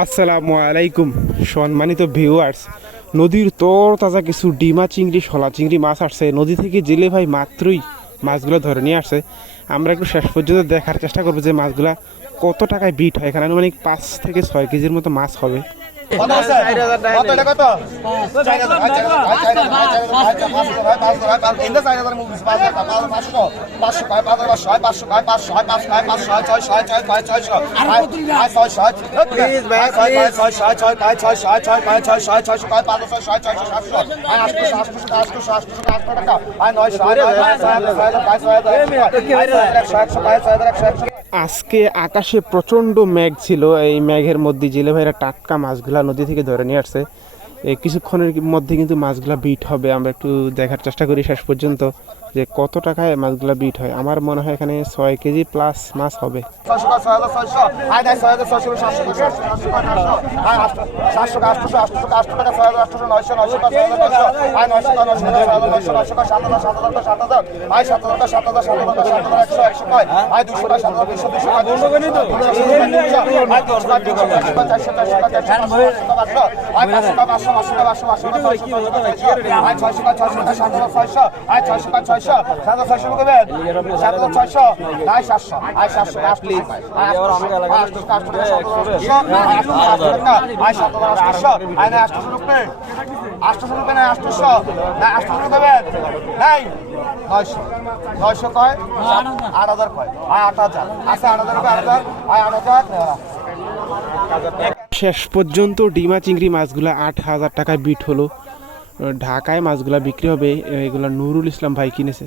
আসসালামু আলাইকুম সম্মানিত ভিউয়ার্স। নদীর তর তাজা কিছু ডিমা চিংড়ি শলা চিংড়ি মাছ আসছে নদী থেকে, জেলে ভাই মাত্রই মাছগুলো ধরে নিয়ে আসছে। আমরা একটু শেষ পর্যন্ত দেখার চেষ্টা করবো যে মাছগুলা কত টাকায় বিট হয়। এখানে আনুমানিক 5 থেকে 6 কেজির মতো মাছ হবে। আজকে আকাশে প্রচণ্ড মেঘ ছিল। এই মেঘের মধ্যে জেলে ভাইরা টাটকা মাছগুলা নদী থেকে ধরে নিয়ে আসছে। এই কিছুক্ষণের মধ্যে কিন্তু মাছগুলা বিট হবে। আমরা একটু দেখার চেষ্টা করি শেষ পর্যন্ত যে কত টাকায় মাছগুলা বিট হয়। আমার মনে হয় এখানে 6 কেজি প্লাস মাছ হবে। শেষ পর্যন্ত ডিমা চিংড়ি মাছগুলা 8,000 টাকায় বিট হলো। ঢাকায় মাছগুলা বিক্রি হবে। এগুলা নুরুল ইসলাম ভাই কিনেছে।